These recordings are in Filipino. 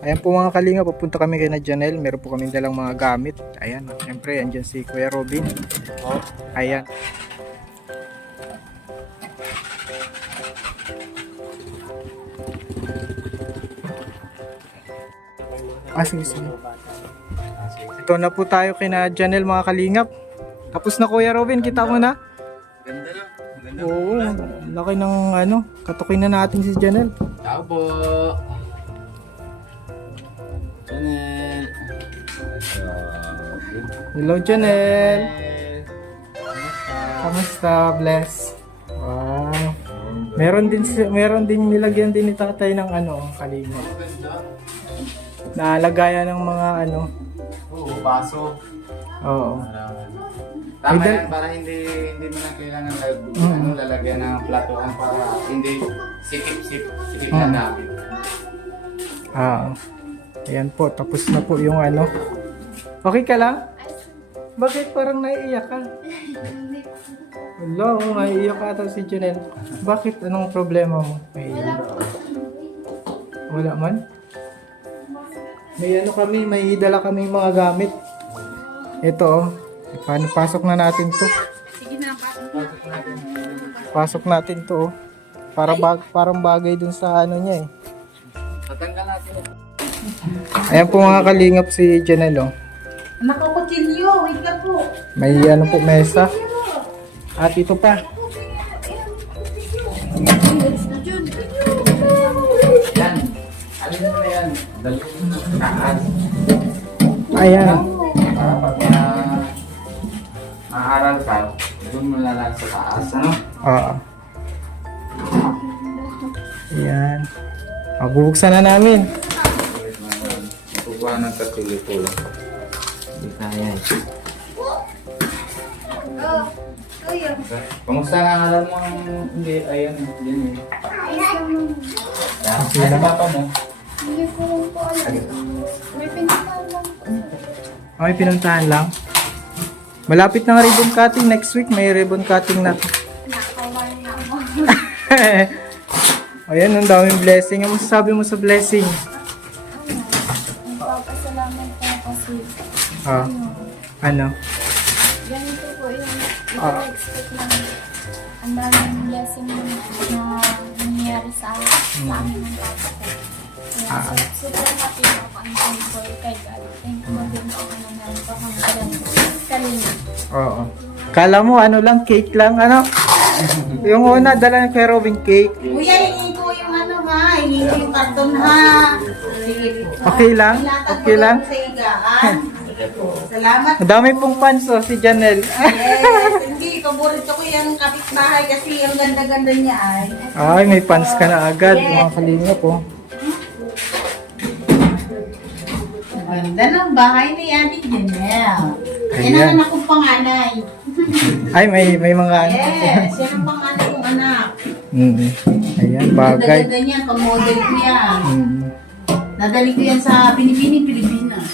Ayan po mga kalinga, papunta kami kay na Janelle. Meron po kaming dalang mga gamit. Ayan, syempre, andyan si Kuya Robin. Oh, ayan. Sige, sige. Ito na po tayo kay na Janelle mga kalingap. Tapos na Kuya Robin, kita mo na? Ganda na. Ganda. Oo, laki ng katukin na natin si Janelle. Tao po. Janelle. Hello Janelle. Kamusta? Bless. Wow. Meron din nilagyan din ni tatay ng kalingap. Nalagayan ng mga Oo, baso. Oo. Tama yan, para hindi mo na kailangan lalagyan ng platuhan para hindi sikip na dami. Ayan po, tapos na po yung Okay ka lang? Bakit parang naiiyak ka? Wala, naiiyak ka ata si Janelle. Bakit? Anong problema mo? Naiiyak. Wala man? May dala kami mga gamit. Ito pasok na natin to. Sige na, Pasok natin to. Parang bagay dun sa niya eh. Tatanggal natin ito. Ayan po mga kalingap si Janelle. Nakakutilyo, wait ka po. May po mesa. At ito pa. Yan. Alin mo na yan? Dalawin mo na taas. Ayan. Pag maaral ka, doon mo na lang sa taas. Ano? Oo. Ayan. Bubuksan na namin. Makukuha ng katili po lang. Hindi kaya eh. Kamusta nga alam mo hindi, ayan, din eh. Okay Ano lang. papa mo? Hindi ko po alam. May pinuntahan lang po. Okay, pinuntahan lang. Malapit na nga ribbon cutting. Next week may ribbon cutting na. Nakakawala na ako. Ayan, ang daming blessing. Ano masasabi mo sa blessing? Nagpapasalamat po kasi Ano? ganito po yung expect lang ang daming blessing na nangyayari sa amin ng papa ko. Kaya super happy po ako ang thankful kay God. Thankful din ako na meron po akong kanina. Oo. Kala mo lang, cake lang, Yung una, dala ni Kuya Robin cake. Kuya, hingi ko yung hingi ko yung karton ha. Sige po. Okay lang? Okay lang? Sa higaan. Salamat. Ang dami pong fans, si Janelle. Yes, hindi, paborito ko yung kapitbahay kasi ang ganda-ganda niya ay. Ay, may fans ka na agad, mga kalinga po. Ganda ng bahay ni Auntie Janelle. Yan Ayan. ang anak kong panganay. Ay, may mga Yes, yan ang panganay kong anak. Ayan, bagay. Ganda-ganda niya, pang-model ko yan. Mm. Nadali ko yan sa Binibining, Pilipinas.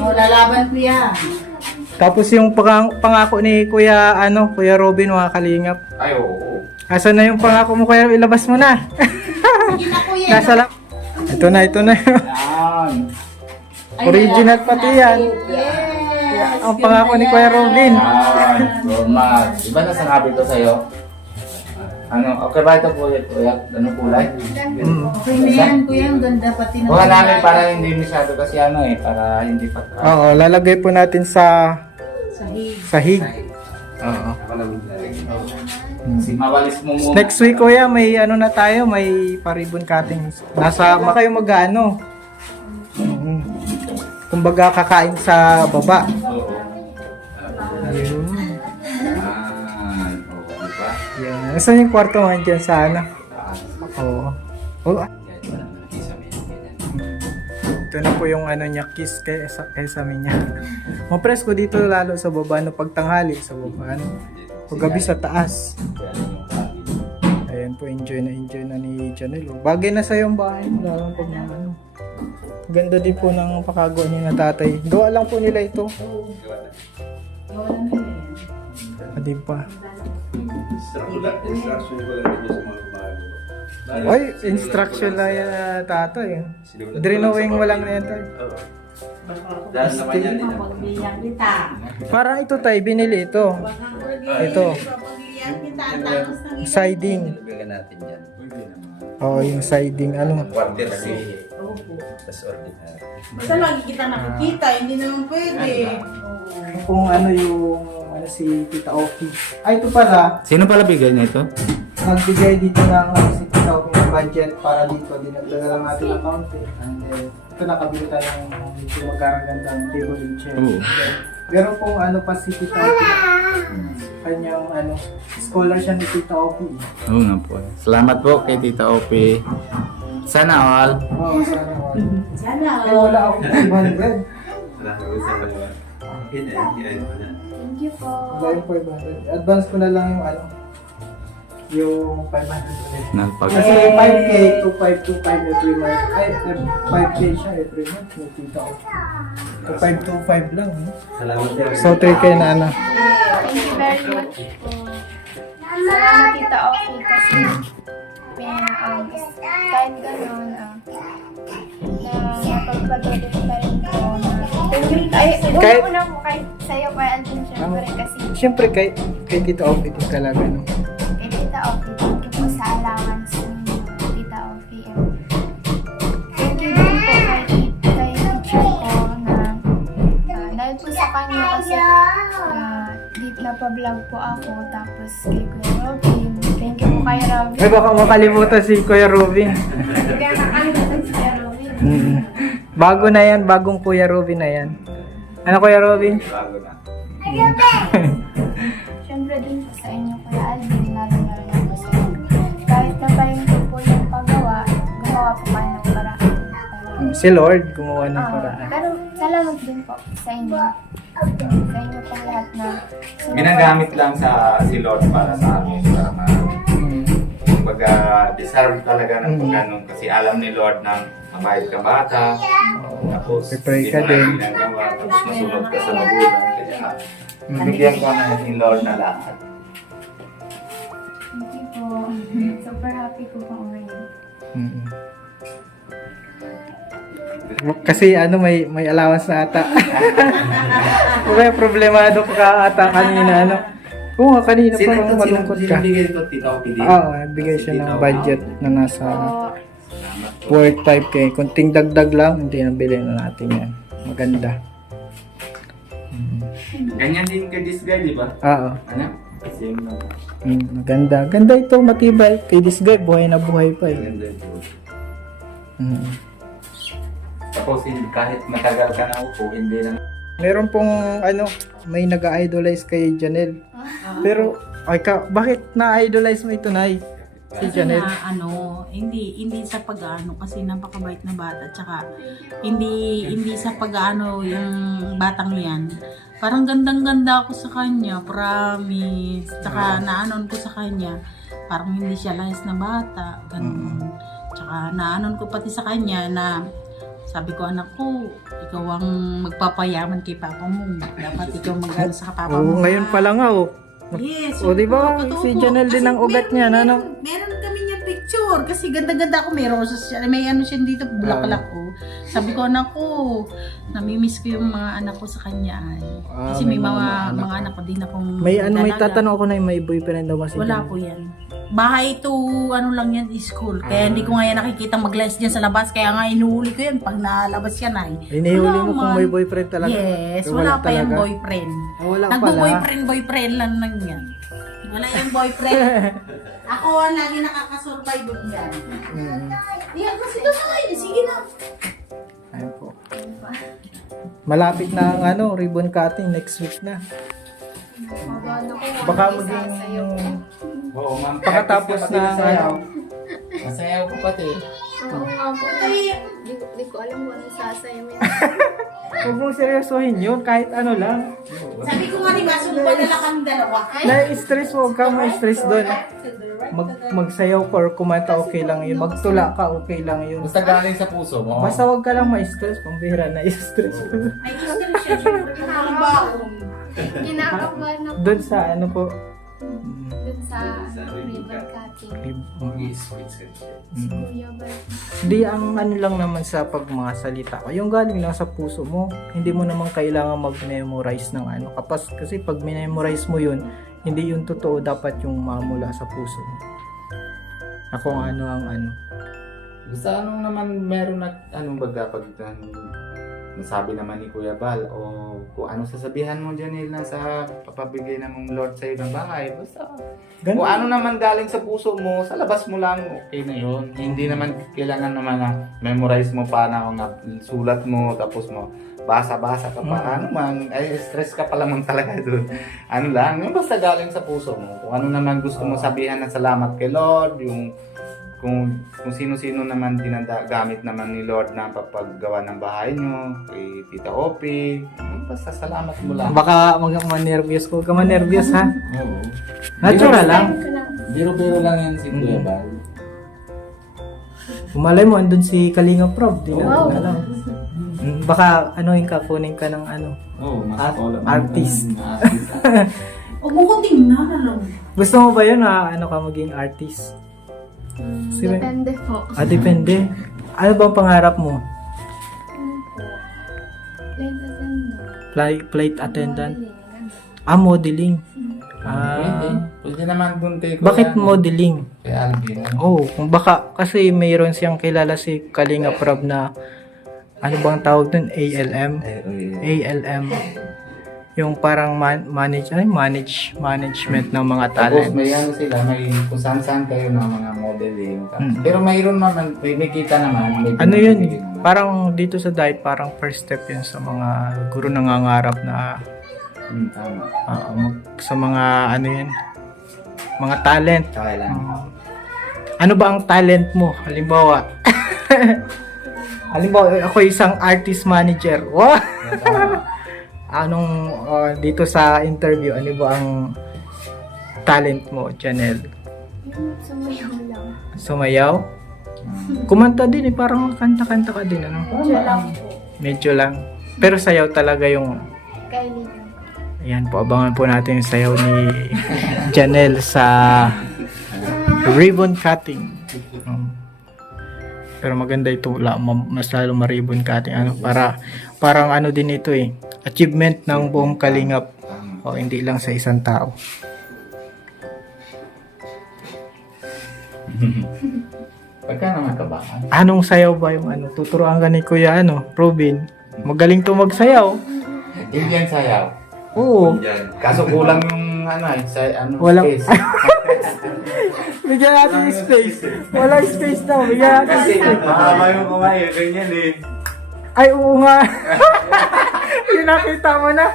O, lalaban ko yan. Tapos yung pangako ni Kuya Kuya Robin, mga kalingap. Ay, oo. Asan na yung pangako mo, Kuya? Ilabas mo na. Sige na kuya. Nasa lang. Ito na. Yan. Ay, Original wala. pati yan. Yes. Ang pangako ni Kuya Robin. Yan. Normal. Diba nasabi ko sa'yo? Okay ba ito kuya? Anong kulay? Okay na yan, kuya. Ang ganda pati ng Kuha namin para hindi masyado kasi para hindi pagka... Oo, lalagay po natin sa Sahig. sahig. Oo. Kasi mawalis mo muna. Next week, Kuya, may na tayo, may pa-ribbon cutting. Nasa kayo mag-ano. Kumbaga kakain sa baba. Oo. Ayun. Diba? Yan. Saan yung kwarto mo? Diyan sa Oo. Oh. Ito na po yung niya, kiss kaysa niya. Mapresko dito lalo sa baba, pagtanghali sa baba, paggabi sa taas. Ayan po, enjoy na ni Janelle. Bagay na sa yung bahay mo, lalo pag Ganda din po ng pakagawa niya na tatay. Gawa lang po nila ito. Di ba? Oy, instruction lang yan tato eh. Drinowing mo lang na yan tayo. Dahil naman yan din. Pagbigyan kita. Parang ito tayo, binili ito. Ito. Pagbigyan kita. Tapos nang Siding. Bigyan natin yan. Oo, yung siding, ano. Quarter C. Opo. Tapos ordinary. Basta lagi kita nakikita, hindi naman pwede. Kung ano yung si Tita Oki. Ay, ito pala, Sino pala bigay na ito? nagbigay dito ng si Tita Oki ng budget para dito. Dinagdaga lang natin ng kaunti. And then, ito nakabili tayo ng dito magkaragandang table and chair. Oo. Meron pong ano pa si Tita Oki. Kanyang ano, scholar siya ni Tita Oki. Oo nga po. Salamat po kay Tita Ope. Sana all. Oo, sana all. Sana. Kaya wala akong 500. Thank you po. Wala yung 500. Advance ko na lang yung ano, yung 500 ulit. Nalpag. Kasi 5K to 525 every month. Ay, 5K siya every month. Yung tita ko. So 525 lang. Salamat din. So 3K na ano. Thank you very much po. Salamat Tita Okay kasi kahit gano'n, na napagpatuloy pa rin po na Kahit- una po kahit sa'yo pa Alvin syempre kasi Siyempre kay Tita Oki din talaga. No? kay Tita Okay, thank you po sa allowance ninyo, Tita Okay. Thank you din po kay teacher ko na dahil po sa kanya kasi napablog po ako tapos kay Kuya Robin. Thank you po kay Robin. Ay baka makalimutan si Kuya Robin. Kaya nakalimutan si Kuya Robin. Bago na yan, bagong Kuya Robin na yan. Ano Kuya Robin? Bago na. Siyempre din po sa inyo Kuya Alvin, lalo na po sa inyo. Kahit na parin po yung paggawa, gumawa po kayo ng paraan. Si Lord gumawa ng paraan. Pero salamat din po sa inyo. Sa inyo pong lahat na Ginagamit lang si Lord para sa amin. Para kumbaga, deserve talaga ng pagganong. Kasi alam ni Lord na mabait ka bata. Tapos, Pray ka hindi mo din. lang ginagawa. Tapos, masunod ka sa magulang. Kaya, bigyan ko na ni Lord na lahat. Thank you po. Super happy po po ngayon. Mm. Kasi ano may allowance na ata. Okay, problemado ka ata kanina ano. Oo nga kanina parang malungkot ka. bigay ito? Tita Opi din? Oo, bigay siya ng budget na nasa worth 5K. Kunting dagdag lang, hindi nabili na natin yan. Maganda. Ganyan din kay this guy, di ba? Oo. Ano? Same lang. Maganda. Ganda ito, matibay. Kay this guy, buhay na buhay pa eh. Ganda ito. Tapos kahit matagal ka na upo, hindi na. Meron pong ano, may nag-idolize kay Janelle. Pero, bakit na-idolize mo ito, Nay? Si Kasi Janelle. na, hindi sa pag-ano kasi napakabait na bata tsaka hindi sa pag-ano yung batang yan. Parang gandang-ganda ako sa kanya, promise. Tsaka naanon ko sa kanya, parang hindi siya layas na bata, ganun. Tsaka naanon ko pati sa kanya na sabi ko, anak ko, ikaw ang magpapayaman kay papa mo. Dapat ikaw mag-ano sa papa Oo, mo. ngayon pa lang oh. Yes. O, di ba? totoo Si po. Janelle din Kasi ang ugat niya, ano? Meron kami niyang picture. Kasi ganda-ganda ako. May rosas siya. May ano siya dito, bulaklak ko. Sabi ko, anak ko, namimiss ko yung mga anak ko sa kanya. Ay. Kasi may mga anak ko din akong May may dalaga. tatanong ako na may boyfriend daw ba si Wala Janelle? po yan. Bahay to, ano lang yan, school. Kaya hindi ko nga yan nakikita mag-less dyan sa labas. Kaya nga inuuli ko yan pag nalabas yan ay. Inihuli mo kung man. may boyfriend talaga? Yes, Eh, wala pa yung talaga? boyfriend. Ah, wala pala. Nagbo-boyfriend lang yan. Wala yung boyfriend. Ako ang lagi nakakasurvive yan. Iyak na si Tumay. Sige na. Ayun po. Malapit na ang ano, ribbon cutting next week na. Magano ko Baka isa maging sa'yo. Oo, ma'am. Pakatapos na Masayaw. Masayaw ko pati. Oo nga po. Di ko alam kung ano sasayaw yun. Huwag mong seryosohin yun, kahit ano lang. Sabi ko nga, di ba, sumpa na lang kami dalawa. Na-stress, huwag kang ma-stress doon. Magsayaw ka or kumanta, okay lang yun. Magtula ka, okay lang yun. Basta galing sa puso mo. Basta huwag ka lang ma-stress, pambihira na i-stress. Ay, gusto rin siya. Siyempre, baon. Kinakabahan ako. Doon sa ano po, Dun sa ribbon cutting. Yes, it's good. Si Kuya Bert. Hindi, ang ano lang naman sa pag mga salita ko, yung galing lang sa puso mo, hindi mo naman kailangan mag-memorize ng ano. Kasi pag memorize mo yun, hindi yung totoo, dapat yung mamula sa puso mo. Ako ano ang ano. Basta anong naman meron na anong baga pag nasabi naman ni Kuya Bal o kung ano sasabihan mo dyan na sa papabigay na mong Lord sa'yo ng bahay. Basta kung ano naman galing sa puso mo, sa labas mo lang, okay na yun. Hindi naman kailangan naman na memorize mo pa na sulat mo tapos mo basa-basa ka pa. Ano man, ay stress ka pa lamang talaga doon. Ano lang, yung basta galing sa puso mo. Kung ano naman gusto mo sabihan na salamat kay Lord, yung kung sino-sino naman gamit naman ni Lord na papaggawa ng bahay nyo, kay Tita Opie, basta salamat mo lang. Baka mag-nervyos ko. Ka nervyos ha? Oo. Natural lang. Time ko lang. Biro-biro lang yan si Kuya Bal. Umalay mo, andun si Kalinga Prof. Di Wow. natin alam. Baka anuhin ka, kunin ka ng ano. Oo, mas Artist. Huwag mo ko tingnan, alam. Gusto mo ba yun na ano ka maging artist? Sino- Depende po. Depende. Ano bang pangarap mo? Ano po? Late attendant. Flight attendant? Modeling. Modeling. Pwede. Pwede naman dun kay Kuya. Bakit modeling? Kay Alvin. Kung baka kasi mayroon siyang kilala si Kalinga Prab na ano bang tawag dun? ALM? ALM. Yung parang management ng mga Tapos talent. may ano sila, may kung saan kayo ng mga modeling. Pero mayroon naman, may kita naman. May Ano yun? binibigyan naman. Parang dito sa diet, parang first step yun sa mga guro nangangarap na Tama. sa mga ano yun, mga talent. Okay lang. Ano ba ang talent mo? Halimbawa, ako isang artist manager. Wow! Anong dito sa interview, ano ba ang talent mo, Janelle? Yung sumayaw lang. Sumayaw? Kumanta din parang kanta-kanta ka din, ano? Medyo lang po. Medyo lang. Pero sayaw talaga yung, Kailangan. ayan po, abangan po natin yung sayaw ni Janelle sa ribbon cutting. Pero maganda ito, mas lalo ma-ribbon cutting. Ano, parang ano din ito achievement ng buong kalingap. O hindi lang sa isang tao. Pagka naman kabahan. Anong sayaw ba yung ano? Tuturuan ka ni Kuya Robin. Magaling to magsayaw. Indian sayaw. Oo. Indian. Kaso kulang yung Walang- space. Bigyan natin yung space. Walang space daw. Bigyan natin Kasi space. mahaba yung kumayo, ganyan eh. Ay, oo nga. Yung nakita mo na.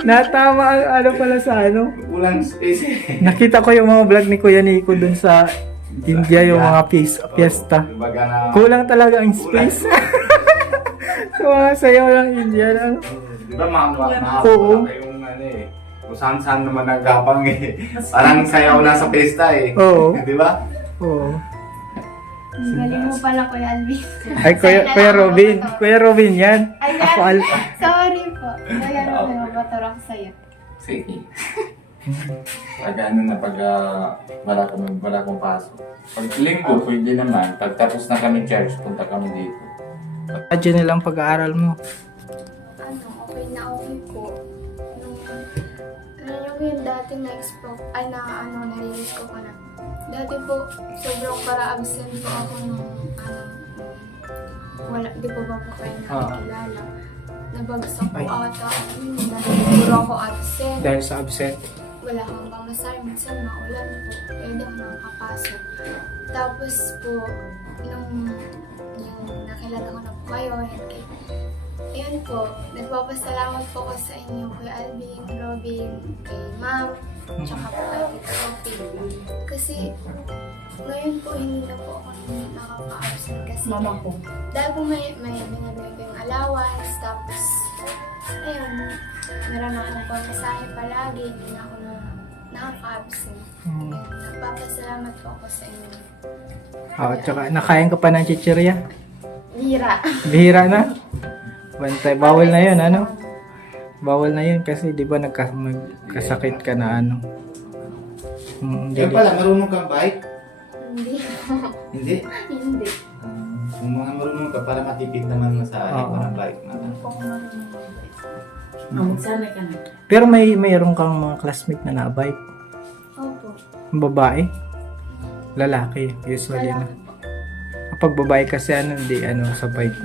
Natama ang ano pala sa ano. Kulang space eh. Nakita ko yung mga vlog ni Kuya Nico dun sa India, yung mga fiesta. Kumbaga na, Kulang talaga ang space. Sa mga sayaw ng India. Ano? di ba mahaba Oo. na kayong ano eh. Kung saan naman nagkapang eh. Parang sayaw na sa pesta eh. Oo. Di ba? Oo. Ang galing mo pala, Kuya Alvin. Ay, Kuya Robin. Kuya Robin yan. Ay, Ako, sorry po. Kuya Robin, mabator ako sa'yo. Sige. Pag ano na pag wala akong pasok. Pag linggo, pwede naman. Pag tapos na kami church, punta kami dito. Adyo nilang pag-aaral mo. Ano, okay na okay po. Yung dati na-explore, na-release ko na. Dati po, sobrang para absent po ako nung, di po ba po kayo nakikilala. Nabagsak po ata ako yun, dahil puro ako absent. Dahil sa absent. Wala akong pamasar, minsan maulan po, kaya di ako nakakapasok. Tapos po, nung yung nakilala ko na po kayo, ayun po, nagpapasalamat po ko sa inyo, Kuya Alvin, Robin, kay Ma'am, tsaka po kay Tita Sophie. Kasi, ngayon po, hindi na po ako nakaka-absent kasi Mama ko. dahil po may binibigay ko yung allowance, tapos, ayun, meron ako ng pamasahe palagi, hindi na ako nakaka-absent. Nagpapasalamat po ako sa inyo. Tsaka nakain ka pa ng chichirya. Bira. Bihira na. Bantay, bawal na yun, ano? Bawal na yun kasi di ba nagkasakit ka na ano. Mm, Kaya pala, marunong kang bike? Hindi po. Hindi. Hindi. Kung mga marunong ka, para matipid naman na sa Oo. parang bike na. Hindi po ako marunong mag-bike. Magsanay ka na. Pero mayroon kang mga classmate na na-bike. Opo. Babae? Lalaki, usually na. Lalaki po. Kapag babae kasi hindi sa bike.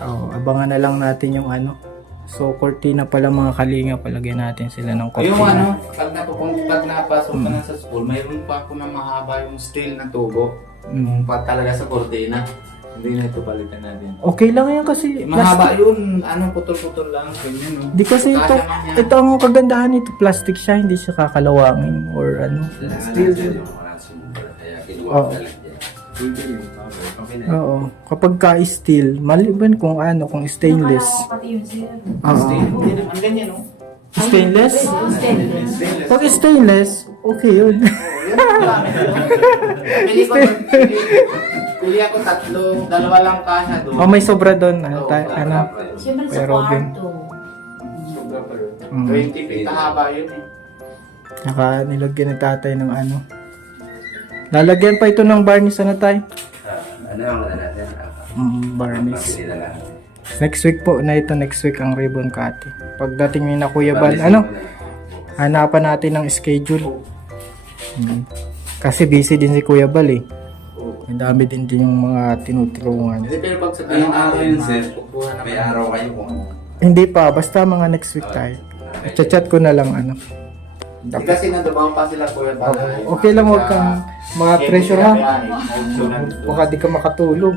Abangan na lang natin yung So, cortina pala mga kalinga, palagyan natin sila ng cortina. Yung pag napasok ka na sa school, mayroon pa ako na mahaba yung steel na tubo. Yung pa talaga sa cortina. Hindi na ito palitan natin. Okay lang yan kasi Mahaba yun, putol-putol lang. Ganyan, no? Di kasi Kasya man yan. ito ang kagandahan nito, plastic siya, hindi siya kakalawangin or Still yung mga sumubra. Kaya kinuha Oo. ko na lang dyan. Okay na. Oo. Kapag ka-steel, maliban kung kung stainless. Nakala ko pati yun sila. Steel, Oo. hindi naman ganyan, no? Stainless? Stainless. Stainless. Pag stainless, okay yun. Yan ang gamit ko. Pili ko, pili ako tatlo, dalawa lang kasha doon. May sobra doon. Oo, Siyempre sa Pero Robin. kwarto. Sobra pa yun. Mm. 20 feet na haba yun eh. Tsaka nilagyan ng tatay ng Lalagyan pa ito ng varnish tayo? Ano ang ano natin? Varnish. Pabili na lang. Next week po na ito, next week ang ribbon cutting. Pagdating ni na Kuya Bal, Pabili na lang. hanapan natin ng schedule. Kasi busy din si Kuya Bal eh. Ang dami din yung mga tinutulungan. Hindi, pero pag sabihin Anong araw yun, sir? kukuha na May araw kayo kung ano. Hindi pa, basta mga next week tayo. Chat ko na lang Hindi kasi nandabaw pa sila kuya para. Okay lang, huwag kang mga pressure ha. Baka di ka makatulog.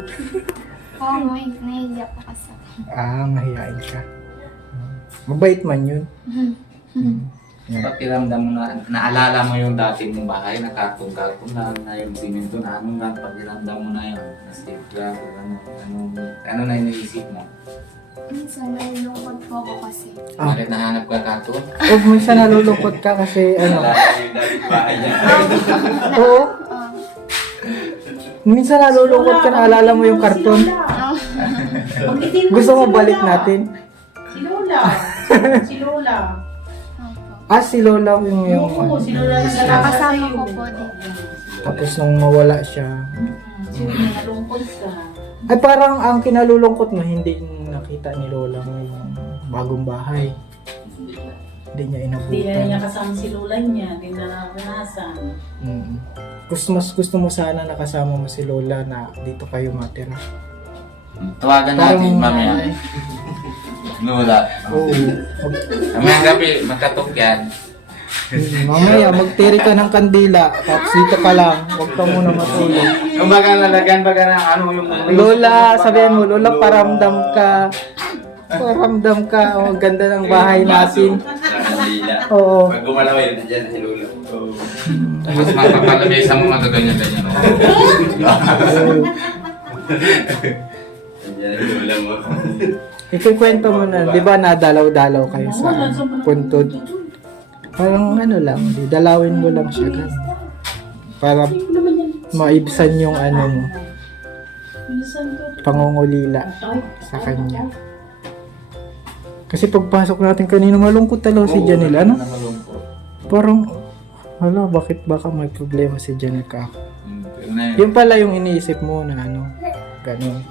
Oo, nahihiya po kasi ako. Mahihain ka. Mabait man yun. Pakiramdam mo na, naalala mo yung dati mong bahay, nakatong-katong lang, na yung simento na lang, pakiramdam mo na yun, nasigla, ano na yung naisip mo? Minsan nalulungkot po ako kasi. Bakit nahanap ka katong? Minsan nalulungkot ka kasi Wala yung dati bahay niya. Oo. Minsan nalulungkot ka, naalala mo yung karton. Gusto mo balik natin? Si Lola. Si Lola. Opo. Si Lola yung Oo, si Lola na Nakasama ko po din. Tapos nung mawala siya. So, nalungkot ka. Ay parang ang kinalulungkot mo, hindi nakita ni Lola yung bagong bahay. Hindi niya Hindi na niya inabutan. kasama si Lola niya. Hindi na naranasan. Gusto mo sana nakasama mo si Lola na dito kayo matira. Tawagan natin mamaya. Lola. Oo. Mamaya gabi, magkatok yan. Mamaya magtiri ka ng kandila, tapos dito ka lang, huwag ka muna matulog. Yung baga lalagyan, baga na yung... Lola, sabihin mo, Lola, paramdam ka. Paramdam ka, ang ganda ng bahay natin. Sa Manila. Oo. Pag gumalaw yun, nandiyan si Lolo. Tapos magpapalamesa mo magaganyan-ganyan. Nandiyan si Lolo mo. Ikikwento mo na, di ba nadalaw-dalaw kayo sa puntod? Parang lang, dalawin mo lang siya. Ganun. Para maibsan yung mo, pangungulila sa kanya. Kasi pagpasok natin kanina, malungkot talaga si Janelle. Ano? Parang, bakit baka may problema si Janelle ka? Yun pala yung iniisip mo na ganun.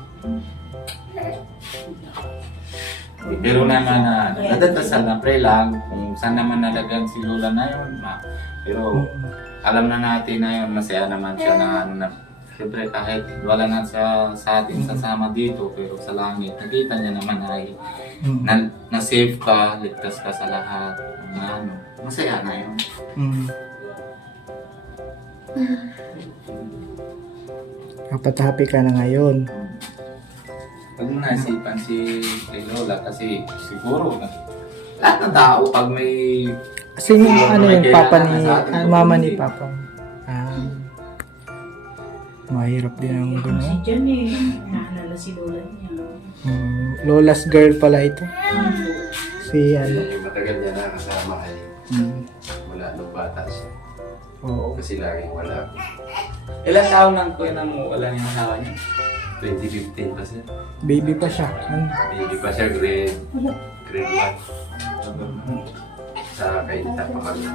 Pero naman nadadasal na pray lang kung saan naman nalagyan si Lola na yun. Pero alam na natin na yun, masaya naman siya na siyempre kahit wala na siya sa atin sasama dito, pero sa langit, nakita niya naman ay na safe ka, ligtas ka sa lahat. Masaya na yun. Dapat happy ka na ngayon. Pag mo naisipan si Lola kasi siguro lahat ng tao pag may Sino May yun, papa ni, kailangan sa atin, mama hindi. ni papa mo? Mahirap din ang Si gano'n. Jan naalala si Lola niya. Lola's girl pala ito. Si Matagal niya na kasama kayo. Wala nung bata siya. Oo. Kasi laging wala. ilang taon lang ko nang wala niyang asawa niya. 2015 pa siya. Baby pa siya. Baby pa siya, grade 1. Sa sa Kainta pa kami.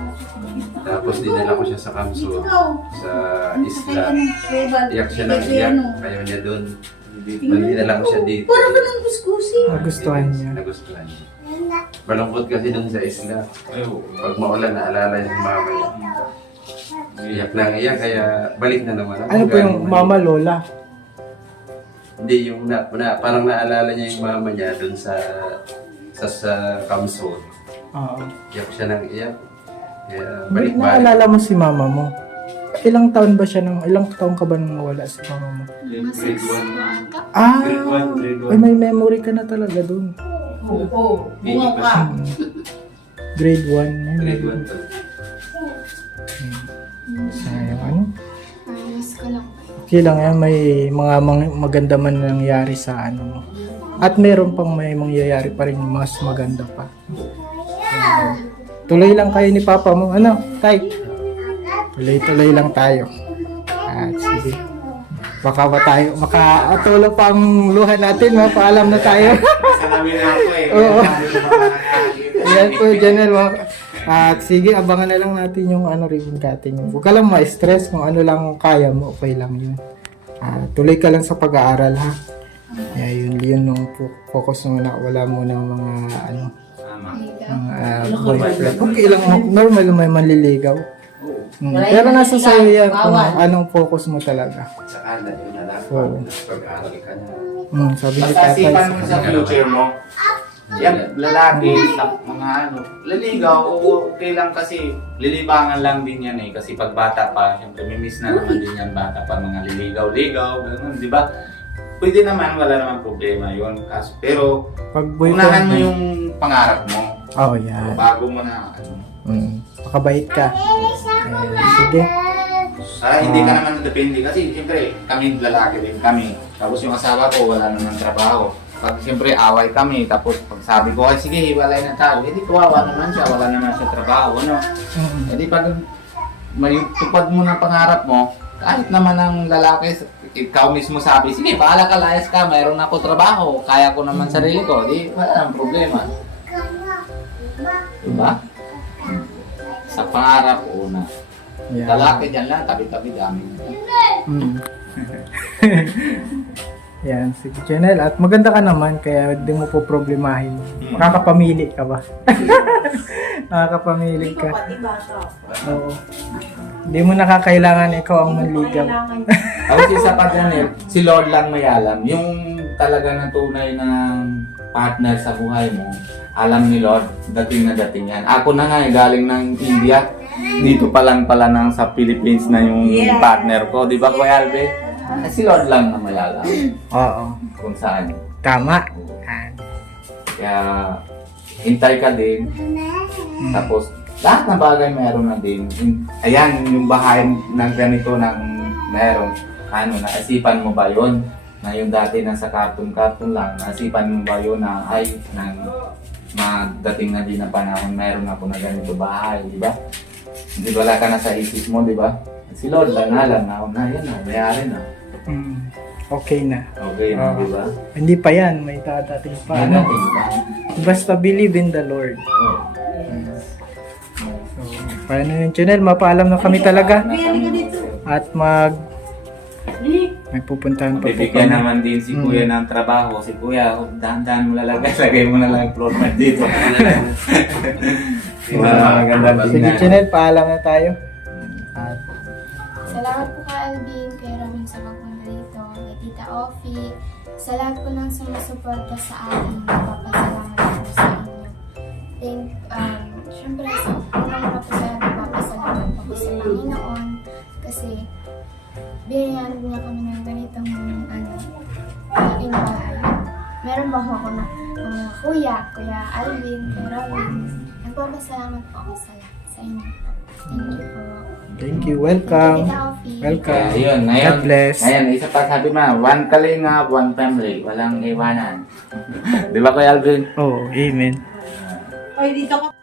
Tapos dinala ko siya sa Kamsur, sa isla. Iyak siya ng iyak, ayaw niya doon. Dinala ko siya dito. Nagustuhan niya. Nagustuhan niya. Malungkot kasi doon sa isla. Pag maulan, naalala niya yung mama niya. Iyak lang iyak, kaya balik na naman ako. Ano po yung mama lola? Hindi, yung parang naalala niya yung mama niya doon sa Kamsur. Oo. Iyak siya ng iyak. Kaya Balik balik-balik. naalala mo si mama mo? Ilang taon ka ba nang nawala si mama mo? Grade 1. Ata. Ah! Grade one. Ay, may memory ka na talaga dun. Oo, bunga ka. Grade 1. Grade 1 to. Sayang, ano? Miss ko lang po. Okay lang yan, may mga maganda man nangyari sa ano mo. At meron pang may mangyayari pa rin mas maganda pa. Tuloy lang kayo ni Papa mo. Ano, Tay? Tuloy-tuloy lang tayo. At sige. Baka ba tayo, makatulog pa ang luha natin, mapaalam na tayo. Sabi na ako eh. Oo. Yan po, Janelle. At sige, abangan na lang natin yung ribbon cutting. Huwag ka lang ma-stress kung ano lang kaya mo, okay lang yun. Tuloy ka lang sa pag-aaral, ha? Yun yung focus mo na wala mo ng mga boyfriend. Okay lang, normal may manliligaw. Pero nasa sa'yo yan kung anong focus mo talaga. Saka na yun na lang. Oo. Pag-aaral ka na. Sabi ni Basta Tatay sipan mo sa future mo. Yan, lalaki, mga laligaw, okay lang kasi lilibangan lang din yan eh. Kasi pag bata pa, syempre may miss na naman din yan bata pa, mga liligaw-ligaw, gano'n, di ba? Pwede naman, wala naman problema yun. Pero, Pag unahan mo yung pangarap mo. Oh, yan. Bago mo na, Pakabait ka. Sige. hindi ka naman depende kasi siyempre kami lalaki din kami. Tapos yung asawa ko wala naman trabaho. Pag siyempre away kami, tapos pag sabi ko, ay sige, hiwalay na tayo. Hindi kawawa naman siya, wala naman siya trabaho, ano? Hindi pag may tupad mo ng pangarap mo, kahit naman ang lalaki, ikaw mismo sabi, sige, bahala ka, layas ka, mayroon ako trabaho, kaya ko naman sarili ko, di wala nang problema. Diba? Sa pangarap, una. Yan. Lalaki dyan lang, tabi-tabi dami. Yan, sige Janelle. At maganda ka naman, kaya hindi mo po problemahin. Makakapamili ka ba? Makakapamili ka. Oo. Hindi mo nakakailangan ikaw ang manligaw. Ako isa pa dyan si Lord lang may alam. Yung talaga na tunay ng partner sa buhay mo, alam ni Lord, dating na dating yan. Ako na nga galing ng India. Dito pa lang pala nang sa Philippines na yung partner ko. Di ba, Kuya Albe? Si Lord lang na may alam Oo. kung saan. Tama. Kaya, hintay ka din. Tapos, lahat ng bagay meron na din. Ayan, yung bahay ng ganito ng meron. Naisipan mo ba yun? Na yung dati nasa cartoon lang, naisipan mo ba yun na ay, nang magdating na din na panahon, meron ako na ganito bahay, di ba? Hindi wala ka na sa isip mo, di ba? Si Lord lang alam na yan na, mayari na. Okay na. Okay na, di ba? Hindi pa yan, may dadating pa. Yan Ano? natin, di ba? Basta believe in the Lord. Oh. So, paano yun, Janelle? Mapaalam na kami talaga. At may pupuntahan pa po Bibigyan kami. naman din si Kuya ng trabaho. Si Kuya, dahan-dahan mo lagay mo na lang yung floor mat dito. Diba, maganda din Sige, na. Janelle, paalam na tayo. At Salamat po kay Alvin, kay Ramon sa pagpunta dito, kay Tita Ofi, sa lahat po ng sumusuporta sa akin, napapasalamat po sa inyo. Siyempre, sa unang po sa napapasalamat po sa Panginoon, kasi binayan niya kami ng ganitong bahay. Meron ba ako na Kuya Alvin, kay Ramon, nagpapasalamat po ako sa inyo. Thank you po. thank you. Welcome. Tita Ofi. Welcome. Ayun, ngayon, God bless. Ngayon, isa pa sabi mo, one kalinga, one family. Walang iwanan. Di ba, Kuya Alvin? Oh, amen. Ay, dito ka.